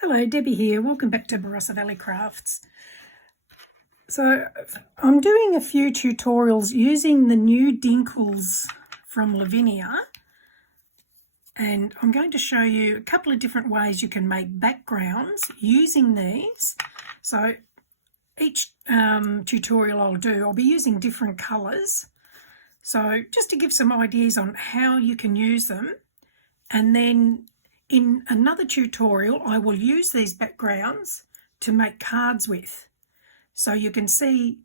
Hello, Debbie here. Welcome back to Barossa Valley Crafts. So I'm doing a few tutorials using the new Dinkles from Lavinia, and I'm going to show you a couple of different ways you can make backgrounds using these. So each tutorial I'll be using different colours. So just to give some ideas on how you can use them, and then in another tutorial, I will use these backgrounds to make cards with. So you can see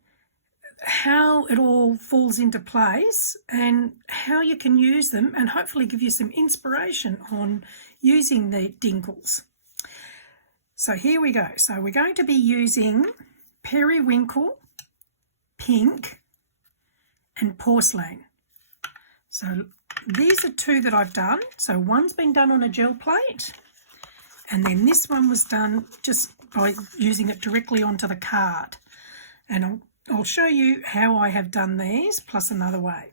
how it all falls into place and how you can use them, and hopefully give you some inspiration on using the Dinkles. So here we go. So we're going to be using Periwinkle, Pink and Porcelain. So these are two that I've done. So one's been done on a gel plate, and then this one was done just by using it directly onto the card. And I'll show you how I have done these, plus another way.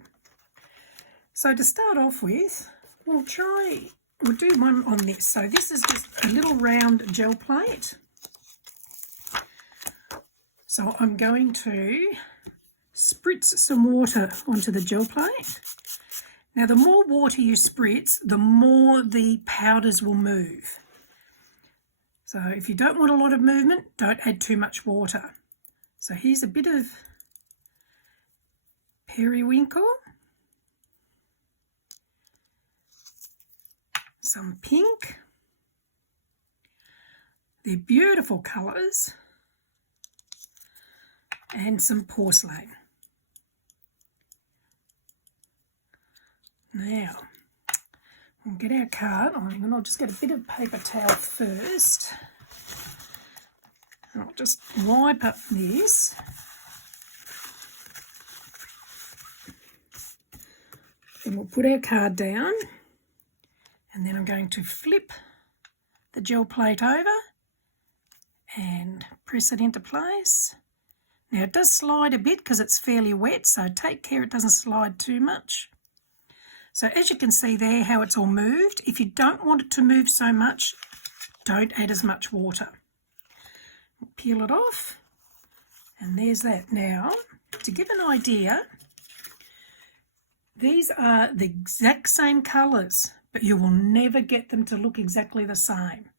So to start off with, we'll do one on this. So this is just a little round gel plate. So I'm going to spritz some water onto the gel plate. Now, the more water you spritz, the more the powders will move. So if you don't want a lot of movement, don't add too much water. So here's a bit of Periwinkle, some pink. They're beautiful colours, and some porcelain. Now, we'll get our card. I'll just get a bit of paper towel first. I'll just wipe up this. Then we'll put our card down, and then I'm going to flip the gel plate over and press it into place. Now, it does slide a bit because it's fairly wet, so take care it doesn't slide too much. So as you can see there how it's all moved, if you don't want it to move so much, don't add as much water. Peel it off, and there's that. Now, to give an idea, these are the exact same colours, but you will never get them to look exactly the same.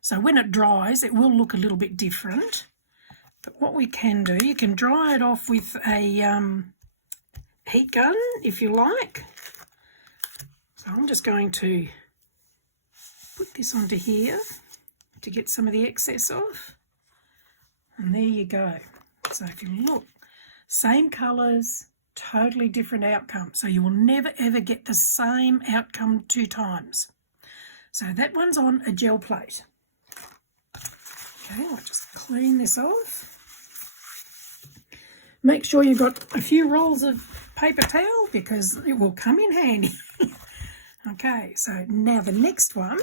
So when it dries, it will look a little bit different. But what we can do, you can dry it off with a heat gun if you like. So I'm just going to put this onto here to get some of the excess off. And there you go. So if you look, same colours, totally different outcome. So you will never ever get the same outcome two times. So that one's on a gel plate. Okay, I'll just clean this off. Make sure you've got a few rolls of paper towel because it will come in handy. Okay, so now the next one,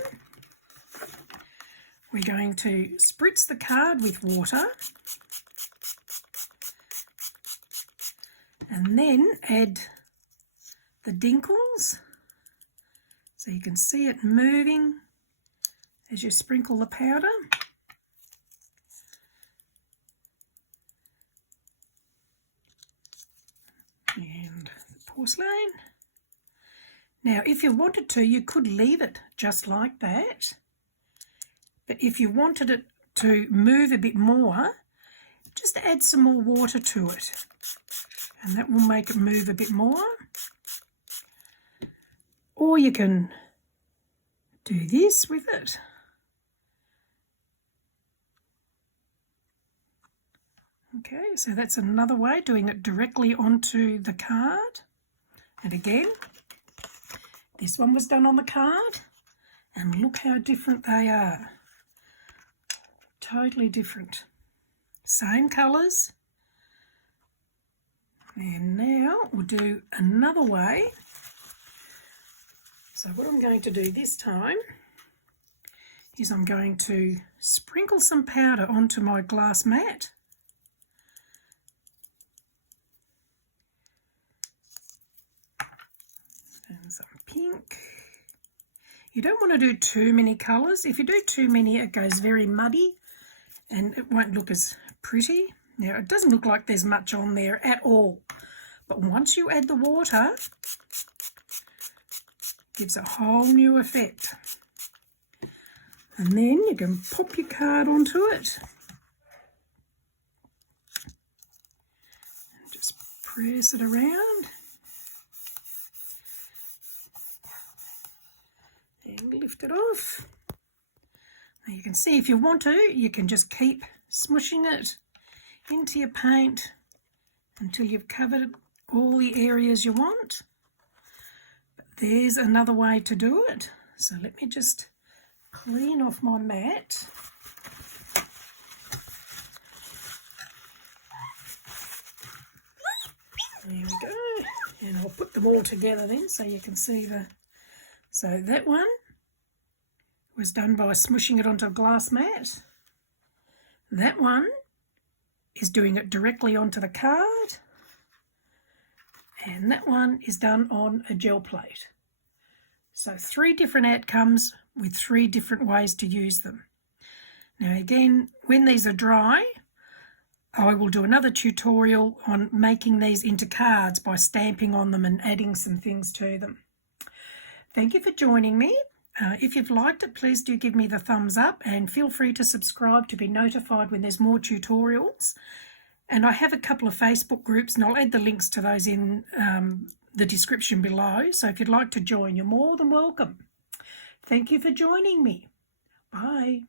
we're going to spritz the card with water and then add the Dinkles. So you can see it moving as you sprinkle the powder. And the porcelain. Now, if you wanted to, you could leave it just like that. But if you wanted it to move a bit more, just add some more water to it. And that will make it move a bit more. Or you can do this with it. Okay, so that's another way, doing it directly onto the card. And again, this one was done on the card, and look how different they are. Totally different. Same colours. And now we'll do another way. So what I'm going to do this time is I'm going to sprinkle some powder onto my glass mat. And some pink. You don't want to do too many colours. If you do too many, it goes very muddy and it won't look as pretty. Now, it doesn't look like there's much on there at all. But once you add the water, it gives a whole new effect. And then you can pop your card onto it. And just press it around. And lift it off. Now you can see if you want to, you can just keep smushing it into your paint until you've covered all the areas you want. But there's another way to do it. So let me just clean off my mat. There we go. And I'll put them all together then so you can see the... So that one was done by smushing it onto a glass mat. That one is doing it directly onto the card. And that one is done on a gel plate. So 3 different outcomes with 3 different ways to use them. Now again, when these are dry, I will do another tutorial on making these into cards by stamping on them and adding some things to them. Thank you for joining me. If you've liked it, please do give me the thumbs up and feel free to subscribe to be notified when there's more tutorials. And I have a couple of Facebook groups and I'll add the links to those in the description below. So if you'd like to join, you're more than welcome. Thank you for joining me. Bye.